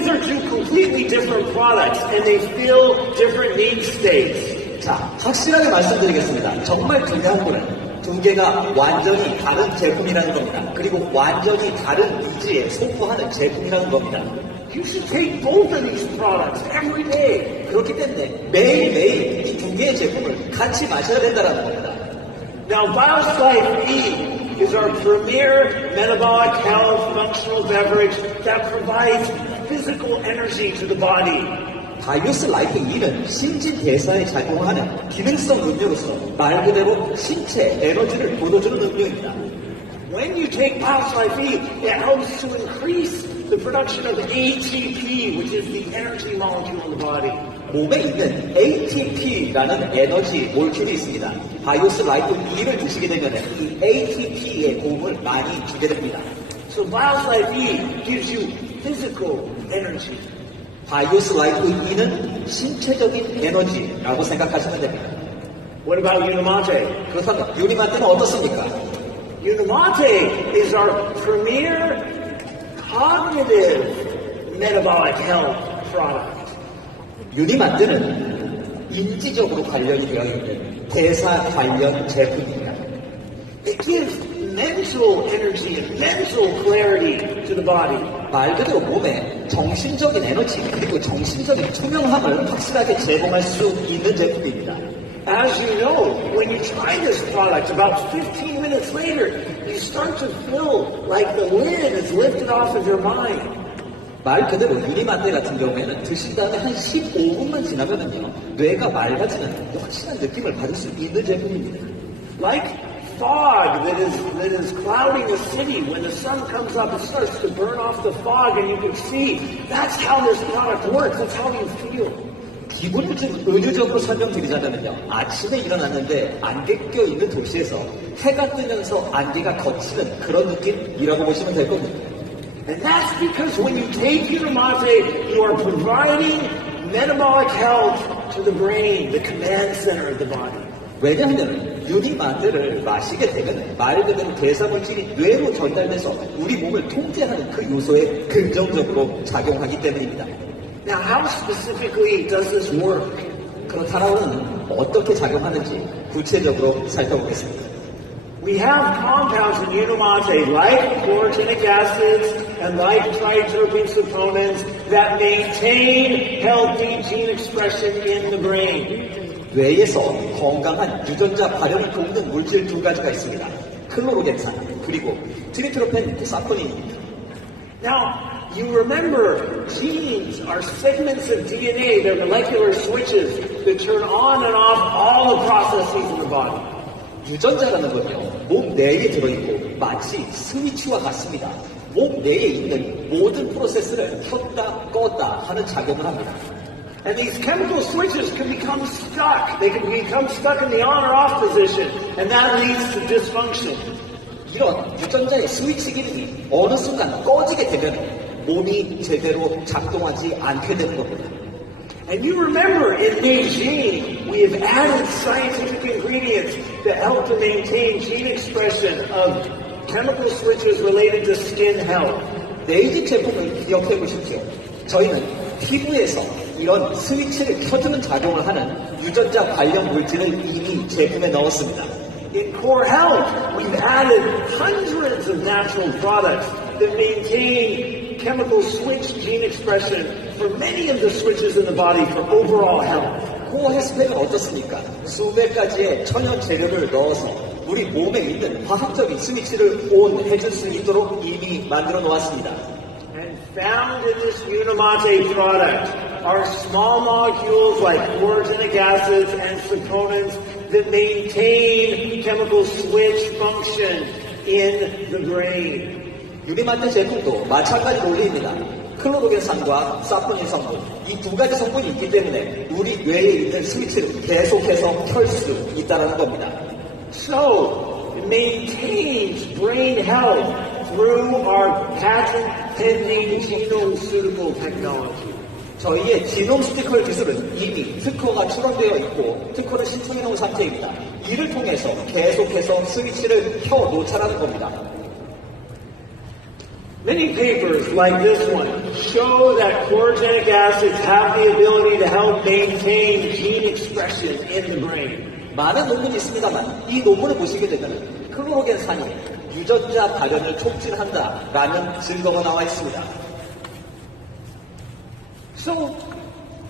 these are two completely different products and they fill different need states. 자, 확실하게 말씀드리겠습니다. 정말 중요한 거는 두 개가 완전히 다른 제품이라는 겁니다. 그리고 완전히 다른 니즈에 소구하는 제품이라는 겁니다. You should take both of these products every day. 그렇기 때문에 매일매일 이 두 개의 제품을 같이 마셔야 된다는 겁니다. Now, BioSlife E is our premier metabolic health functional beverage that provides physical energy to the body. 바이오스 라이프 2는 신진 대사에 작용하는 기능성 음료로서 말 그대로 신체 에너지를 보여주는 음료입니다. When you take BioSlife E, it helps to increase the production of ATP, which is the energy molecule in the body. 몸에 있는 ATP라는 에너지 몰킬이 있습니다. 바이오스 라이프 2를 드시게 되면 이 ATP의 도움을 많이 주게 됩니다. So BioSlife E gives you physical energy. 바이오스 라이프 2는 신체적인 에너지라고 생각하시면 됩니다. What about Unimate? 그렇다면 유니마트는 어떻습니까? Unimate is our premier cognitive metabolic health product. 유니마트는 인지적으로 관련이 되어 있는 대사 관련 제품입니다. It gives mental energy and mental clarity to the body. 말 그대로 몸에 정신적인 에너지 그리고 정신적인 투명함을 확실하게 제공할 수 있는 제품입니다. As you know, when you try this product, about 15 minutes later, you start to feel like the lid is lifted off of your mind. 말 그대로 유니마트 같은 경우에는 드신 다음에 한 15분만 지나면은요 뇌가 맑아지는 확실한 느낌을 받을 수 있는 제품입니다. Like fog that is, that is clouding a city. When the sun comes up, it starts to burn off the fog and you can see that's how this product works. That's how you feel. 기분을 좀 은유적으로 설명드리자면요 아침에 일어났는데 안개 껴 있는 도시에서 해가 뜨면서 안개가 걷히는 그런 느낌이라고 보시면 될 겁니다. And that's because when you take Unimate, you are providing metabolic health to the brain, the command center of the body. 왜냐하면 유니마트를 마시게 되면 말 그대로 대사물질이 뇌로 전달돼서 우리 몸을 통제하는 그 요소에 긍정적으로 작용하기 때문입니다. Now, how specifically does this work? 그렇다면 어떻게 작용하는지 구체적으로 살펴보겠습니다. We have compounds in Unimate like chlorogenic acids and like triterpene saponins that maintain healthy gene expression in the brain. 뇌에서 건강한 유전자 발현을 돕는 물질 두 가지가 있습니다. 클로로겐산 그리고 트리트로펜 사포닌입니다. Now, you remember genes are segments of DNA, they're molecular switches that turn on and off all the processes in the body. 유전자라는 건요, 몸 내에 들어있고 마치 스위치와 같습니다. 몸 내에 있는 모든 프로세스를 켰다 껐다 하는 작용을 합니다. And these chemical switches can become stuck. They can become stuck in the on or off position, and that leads to dysfunction. 이런 유전자의 스위치 기능이 어느 순간 꺼지게 되면 몸이 제대로 작동하지 않게 되는 겁니다. And you remember in Beijing, we have added scientific ingredients that help to maintain gene expression of chemical switches related to skin health. 네이집 제품을 기억해 보십시오. 저희는 피부에서 이런 스위치를 켜주는 작용을 하는 유전자 관련 물질을 이미 제품에 넣었습니다. In Core Health, we've added hundreds of natural products that maintain chemical switch gene expression for many of the switches in the body for overall health. 코어 헬스팩은 어떻습니까? 수백 가지의 천연 재료를 넣어서 우리 몸에 있는 화학적인 스위치를 온 해줄 수 있도록 이미 만들어 놓았습니다. And found in this Unimate product are small molecules like chlorogenic acids and saponins that maintain chemical switch function in the brain. 유리마트 제품도 마찬가지 논리입니다. 클로로겐산과 사포닌 성분 이 두 가지 성분이 있기 때문에 우리 뇌에 있는 스위치를 계속해서 켤 수 있다는 겁니다. So, it maintains brain health through our patent pending genome technology. 저희의 지놈 스티커 기술은 이미 특허가 출원되어 있고 특허를 신청해 놓은 상태입니다. 이를 통해서 계속해서 스위치를 켜 놓자라는 겁니다. Many papers like this one show that chlorogenic acids have the ability to help maintain gene expression in the brain. 많은 논문이 있습니다만 이 논문을 보시게 되면 클로로겐산이 유전자 발현을 촉진한다라는 증거가 나와 있습니다. So,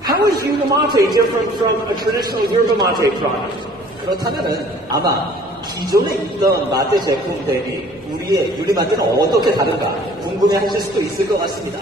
how is Unimate different from a traditional yerba mate product? 그렇다면은 아마 기존에 있던 마테 제품 대비 우리의 유리마테는 어떻게 다른가 궁금해하실 수도 있을 것 같습니다.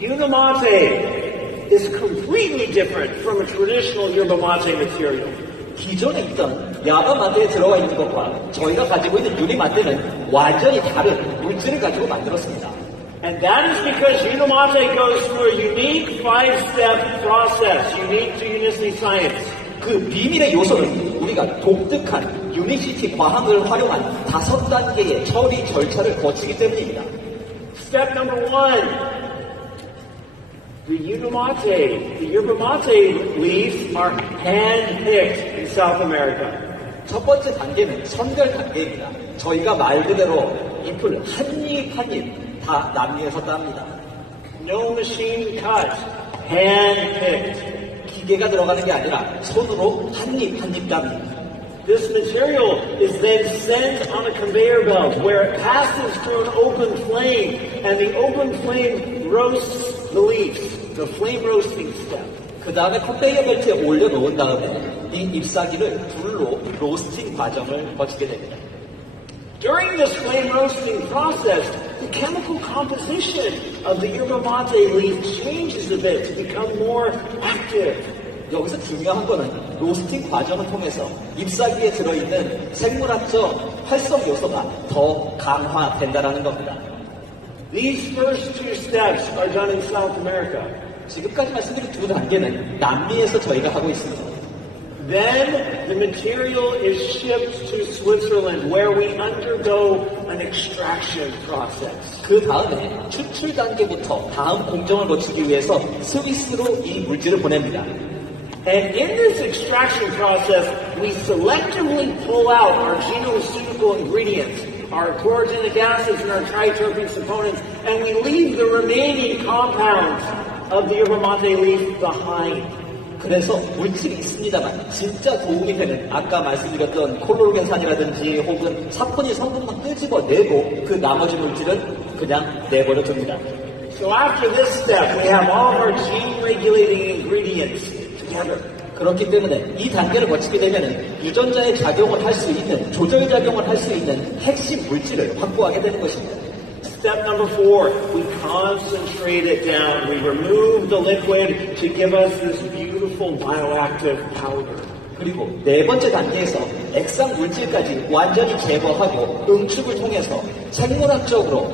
Unimate is completely different from a traditional yerba mate material. 기존에 있던 야바 마테에 들어가 있는 것과 저희가 가지고 있는 유리 마테는 완전히 다른 물질을 가지고 만들었습니다. And that is because Unimate goes through a unique five-step process, unique to Unicity Science. 그 비밀의 요소는 우리가 독특한 유니시티 과학을 활용한 다섯 단계의 처리 절차를 거치기 때문입니다. Step number one, the Unimate, the yerba mate leaves are hand-picked in South America. 첫 번째 단계는 선별 단계입니다. 저희가 말 그대로 잎을 한입 한입 다 남미에서 땁니다. No machine cut, hand-picked. 기계가 들어가는 게 아니라 손으로 한입 한입 땁니다. This material is then sent on a conveyor belt where it passes through an open flame and the open flame roasts the leaves, the flame roasting step. 그 다음에 컨베이어 벨트에 올려놓은 다음에 이 잎사귀를 불로 로스팅 과정을 거치게 됩니다. During this flame roasting process, the chemical composition of the yerba mate leaf changes a bit to become more active. 여기서 중요한 거는 로스팅 과정을 통해서 잎사귀에 들어있는 생물학적 활성 요소가 더 강화된다는 겁니다. These first two steps are done in South America. 지금까지 말씀드린 두 단계는 남미에서 저희가 하고 있습니다. Then the material is shipped to Switzerland where we undergo an extraction process. 그 다음에 추출 단계부터 다음 공정을 거치기 위해서 스위스로 이 물질을 보냅니다. And in this extraction process, we selectively pull out our genoceutical ingredients, our chlorogenic acids and our triterpene components, and we leave the remaining compounds of the yerba mate leaf behind. 그래서 물질이 있습니다만 진짜 도움이 되는 아까 말씀드렸던 콜로겐산이라든지 혹은 사포닌 성분만 끄집어내고 그 나머지 물질은 그냥 내버려 둡니다. So after this step, we have all our gene-regulating ingredients together. 그렇기 때문에 이 단계를 거치게 되면 유전자의 작용을 할 수 있는 조절 작용을 할 수 있는 핵심 물질을 확보하게 되는 것입니다. Step number four, we concentrate it down. We remove the liquid to give us this beautiful bioactive powder. 그리고 네 번째 단계에서 액상 물질까지 완전히 제거하고 응축을 통해서 생물학적으로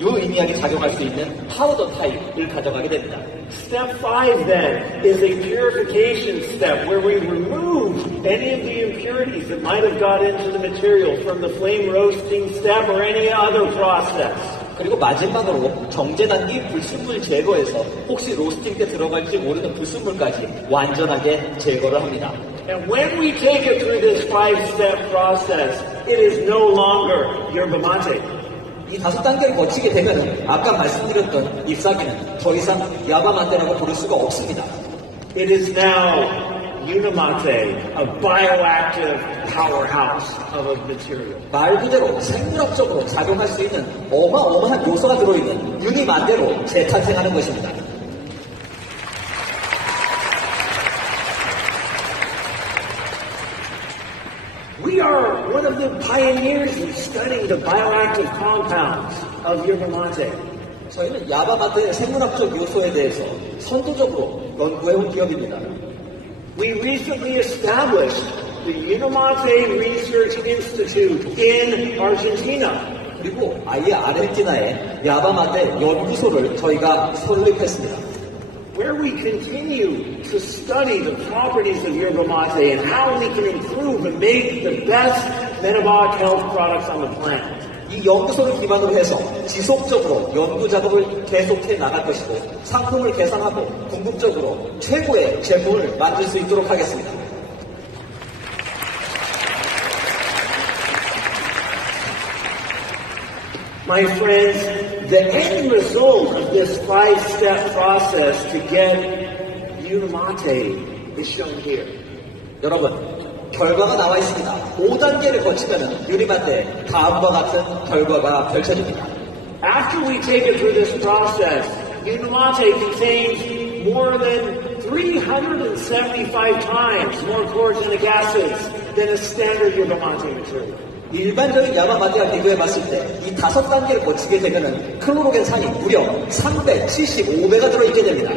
유의미하게 작용할 수 있는 파우더 타입을 가져가게 됩니다. Step five then is a purification step where we remove any of the impurities that might have got into the material from the flame roasting step or any other process. 그리고 마지막으로 정제 단계 불순물 제거에서 혹시 로스팅 때 들어갈지 모르는 불순물까지 완전하게 제거를 합니다. And when we take it through this five-step process, it is no longer yerba mate. 이 다섯 단계를 거치게 되면 아까 말씀드렸던 잎사귀는 더 이상 야바만테라고 부를 수가 없습니다. It is now Unimate, a bioactive powerhouse of a material. 말 그대로 생물학적으로 작용할 수 있는 어마어마한 요소가 들어있는 유니만대로 재탄생하는 것입니다. are one of the pioneers in studying the bioactive compounds of yerba mate. 저희는 야바마테의 생물학적 요소에 대해서 선도적으로 연구해온 기업입니다. We recently established the Unimate Research Institute in Argentina. 그리고 아예 아르헨티나의 야바마테 연구소를 저희가 설립했습니다. Where we continue to study the properties of yerba mate and how we can improve and make the best metabolic health products on the planet. 이 연구소를 기반으로 해서 지속적으로 연구 작업을 계속해 나갈 것이고 상품을 개선하고 궁극적으로 최고의 제품을 만들 수 있도록 하겠습니다. My friends, the end result of this five-step process to get Unimate is shown here. 여러분, 결과가 나와 있습니다. 5단계를 거치면 유리만데 다음과 같은 결과가 펼쳐집니다. After we take it through this process, Unimate contains more than 375 times more chlorogenic acids than a standard yerba mate material. 일반적인 야마마티와 비교해 봤을 때 이 다섯 단계를 거치게 되면은 클로로겐 산이 무려 375배가 들어있게 됩니다.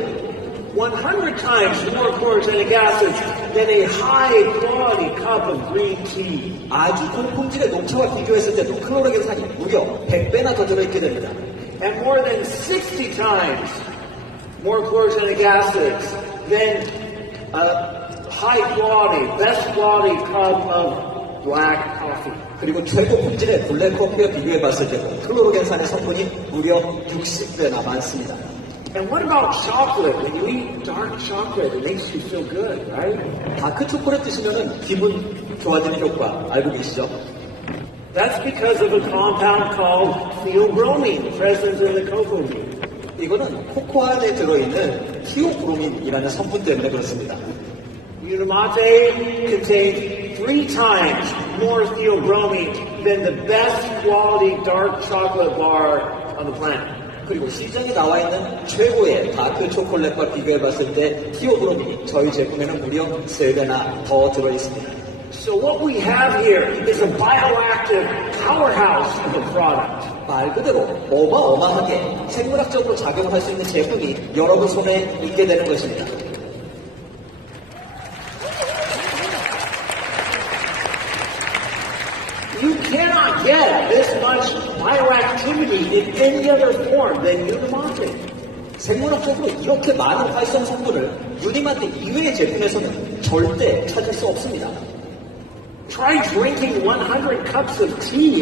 100 times more chlorogenic acids than a high quality cup of green tea. 아주 고품질의 녹차와 비교했을 때도 클로로겐 산이 무려 100배나 더 들어있게 됩니다. And more than 60 times more chlorogenic acids than a high quality, best quality cup of black. 그리고 최고 품질의 블랙커피와 비교해 봤을 때도 클로로겐산의 성분이 무려 60배나 많습니다. And what about chocolate? When you eat dark chocolate, it makes you feel good, right? 다크 초콜릿 드시면은 기분 좋아지는 효과 알고 계시죠? That's because of a compound called theobromine present in the cocoa bean. 이거는 코코아 안에 들어있는 티오브로민이라는 성분 때문에 그렇습니다. Unimate contains three times more theobromine than the best quality dark chocolate bar on the planet. 그리고 시장에 나와 있는 최고의 다크 초콜릿과 비교해 봤을 때 티오브로민이 저희 제품에는 무려 3배나 더 들어있습니다. So what we have here is a bioactive powerhouse of a product. 말 그대로 어마어마하게 생물학적으로 작용할 수 있는 제품이 여러분 손에 있게 되는 것입니다. get this much bioactivity in any other form than Unimate. 생물학적으로 이렇게 많은 활성 성분을 유니마트 이외의 제품에서는 절대 찾을 수 없습니다. Try drinking 100 cups of tea